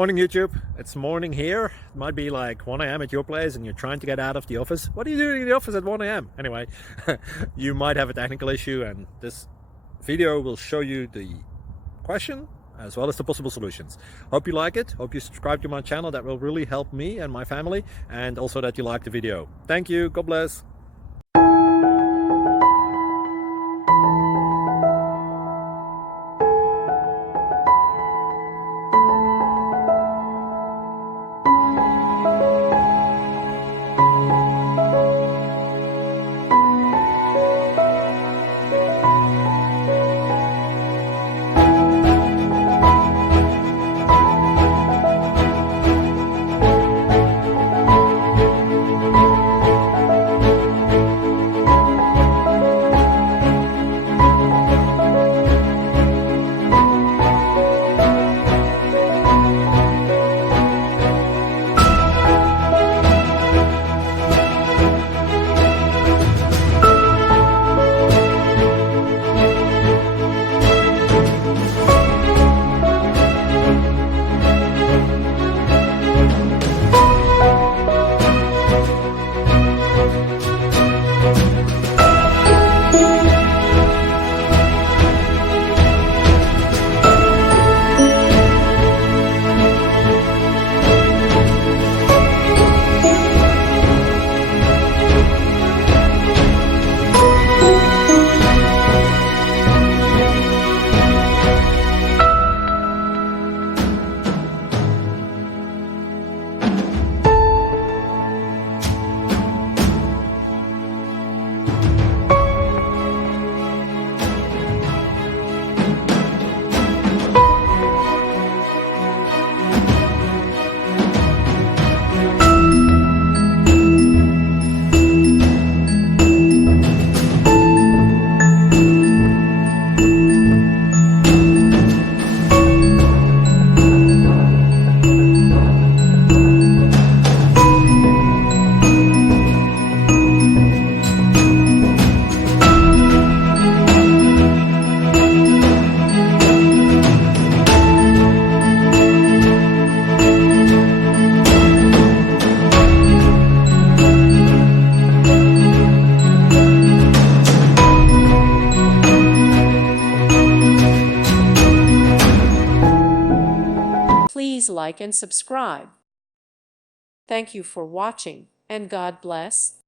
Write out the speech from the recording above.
Morning YouTube, it's morning here. It might be like 1 a.m. at your place and you're trying to get out of the office. What are you doing in the office at 1 a.m? Anyway, you might have a technical issue and this video will show you the question as well as the possible solutions. Hope you like it, hope you subscribe to my channel. That will really help me and my family, and also that you like the video. Thank you, God bless. Please like and subscribe. Thank you for watching, and God bless.